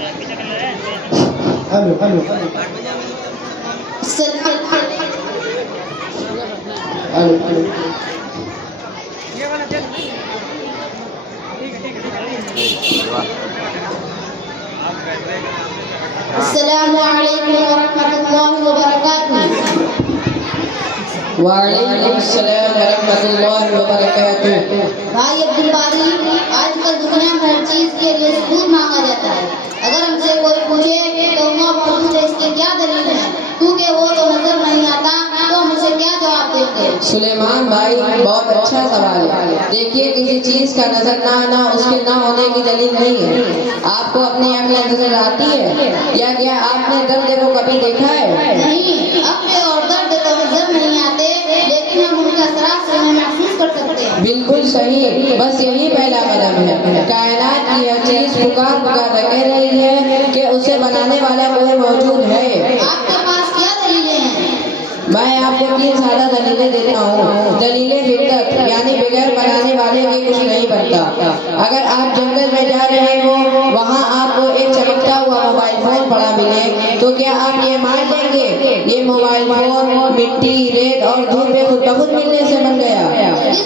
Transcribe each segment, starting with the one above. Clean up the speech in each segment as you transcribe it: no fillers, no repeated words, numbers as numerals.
Hello hello अस्सलामु अलैकुम वरहमतुल्लाहि वबरकातुहू। वालेकुम अस्सलाम वरहमतुल्लाहि वबरकातुहू। भाई अब्दुल बारी, आजकल दुनिया में हर चीज के लिए सबूत मांगा जाता है। अगर हमसे कोई पूछे तो अल्लाह मौजूद है, इसके क्या दलील है, क्योंकि वो तो नजर नहीं आता, तो हम उसे क्या जवाब देते हैं? सुलेमान भाई, बहुत अच्छा सवाल है। देखिए, किसी चीज का नजर ना आना उसके ना होने की दलील नहीं है। आपको अपनी अक्ल नजर आती है या क्या आपने दर्द को कभी देखा है? नहीं, अक्ल और दर्द तो नजर नहीं आते, लेकिन हम उनका असरार से महसूस कर सकते हैं। बिल्कुल सही, बस यही पहला कदम है। कायनात की हर चीज पुकार पुकार कह रही है कि उसे बनाने वाला कोई मौजूद है। आपके पास क्या दलीलें हैं? मैं आपको 3 सादा दलीलें देता हूँ। दलीलें फितरत, यानी बगैर बनाने वाले के कुछ नहीं बनता। अगर आप जंगल में जा रहे हो, वहाँ आपको एक चमकता हुआ मोबाइल फोन पड़ा मिले, तो क्या आप ये मान लेंगे ये मोबाइल फोन मिट्टी, रेत और धूप में खुद बखुद मिलने से बन गया?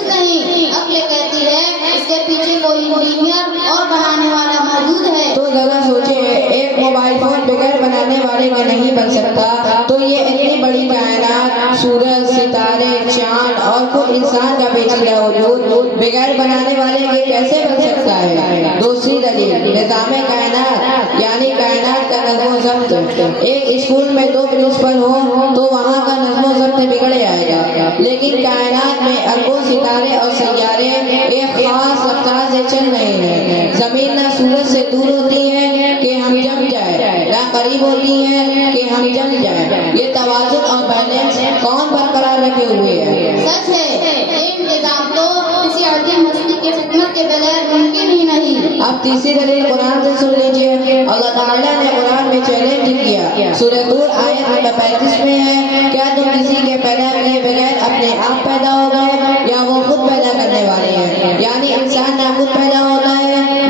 नहीं, अक्ल कहती है इसके पीछे कोई इंजीनियर और बनाने वाला मौजूद है। तो जरा सोचे, एक मोबाइल फोन बगैर बनाने वाले का नहीं बन सकता, तो ये इतनी बड़ी कायनात, सूरज, सितारे, चांद और खुद इंसान का पेचीदा वजूद बगैर बनाने वाले के कैसे बन सकता है? दूसरी दलील, निज़ाम कायनात, यानी कायनात का नज़्म व ज़ब्त। एक स्कूल में 2 प्रिंसिपल हो तो वहाँ का नज़्म व ज़ब्त बिगड़ जाएगा, लेकिन कायनात में अरबों सितारे और सैयारे एक खास रफ्तार से चल रहे हैं। जमीन ना सूरज से दूर होती है कि हम जम जाए, ना करीब होती है कि हम जम जाए। ये तवाज़ुन और बैलेंस कौन बरकरार रखे हुए है? सच है, ये इंतजाम तो किसी अजीम हस्ती के खिदमत के बगैर मुमकिन ही नहीं। अब तीसरी दलील कुरान से सुन लीजिए। अल्लाह ताला ने कुरान में चैलेंज किया। सूरह नूर आयत नंबर 35 में है, क्या तुम किसी के पैदा किए बगैर अपने आप पैदा हो गए या वो खुद पैदा करने वाले हैं? यानी इंसान ना खुद पैदा होता है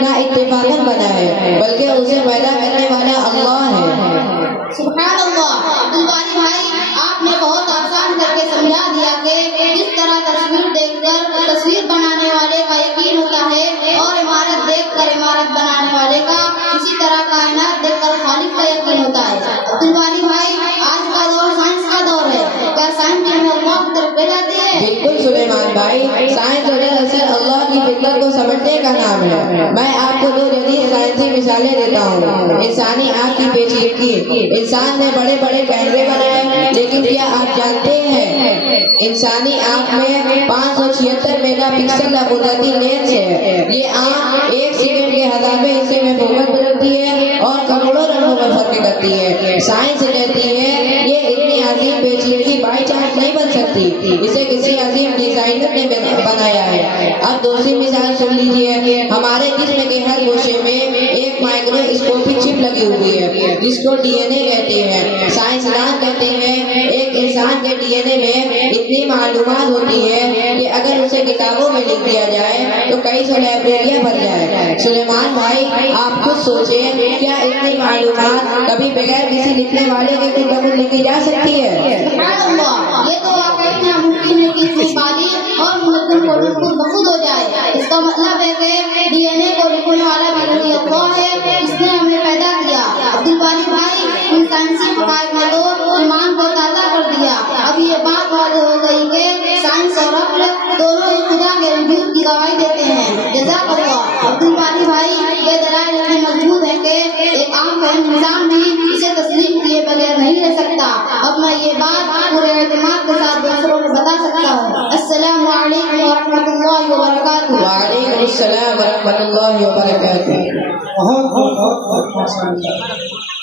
ना इत्तेफाकन बना है, बल्कि उसे पैदा करने वाला अल्लाह है। सुभान अल्लाह। अब्दुल बारी भाई, आपने बहुत आसान करके समझा दिया कि किस तरह तस्वीर देखकर तस्वीर बनाने वाले का यकीन होता है और इमारत देखकर इमारत बनाने वाले का, इसी तरह कायनात देखकर खालिक का यकीन होता है। अब्दुल बारी भाई, आज का दौर साइंस का दौर है, क्या साइंस हमें अल्लाह की तरफ ले जाती है? बिल्कुल सुलेमान भाई, साइंस और दरअसल अल्लाह की फितरत को समझने का नाम है। मैं आपको 2 जदीद साइंसी मिसालें देता हूँ। इंसानी आँख की पेचीदगी। इंसान ने बड़े बड़े कैमरे बनाए, लेकिन क्या आप जानते हैं इंसानी आँख में 576 मेगापिक्सल का कुदरती लेंस है। ये आँख 1 सेकंड के 1000वें हिस्से में फोकस बदलती है और करोड़ों रंगों में फर्क करती है। साइंस कहती है ये इतनी अजीम पेचीदगी बाई चांस नहीं बन सकती, इसे किसी अजीम डिजाइनर ने बनाया है। अब दूसरी मिसाल सुन लीजिए। हमारे जिस्म के हर गोशे में एक माइक्रोस्कोपिक चिप लगी हुई है, जिसको डीएनए कहते हैं। साइंसदान कहते हैं एक इंसान के डीएनए में इतनी मालूमात होती है कि अगर उसे किताबों में लिख दिया जाए तो कई सौ लाइब्रेरियां बन जाए। सुलेमान भाई, आप खुद सोचें, क्या इतनी मालूमात कभी बगैर किसी लिखने वाले के खुद बखुद लिखी जा सकती है? सुभान अल्लाह, ये तो वाकई नामुमकिन है कि इतनी बारीक और मुनज़्ज़म कोड खुद बखुद हो जाए। इसका मतलब है कि डीएनए को लिखने वाला भी वही अल्लाह है, इसने हमें पैदा किया। अब्दुल बारी भाई, इन साइंसी हक़ाइक़ ने तो ईमान को ताज़ा कर दिया। अब ये बात वाज़ेह हो गई कि साइंस और अक्ल दोनों ही खुदा के वजूद की गवाही देते हैं। जज़ाकल्लाह। अब्दुल बारी भाई, ये दलाइल इतने मजबूत है कि एक आम फहम इंसान भी इसे तस्लीम किए बगैर नहीं रह सकता। अब मैं ये बात पूरे एतमाद के साथ दूसरों को बता सकता हूँ। अस्सलामु अलैकुम वरहमतुल्लाहि वबरकातुहू। वालेकुम अस्सलाम वरहमतुल्लाहि वबरकातुहू। बहुत बहुत बहुत माशाअल्लाह।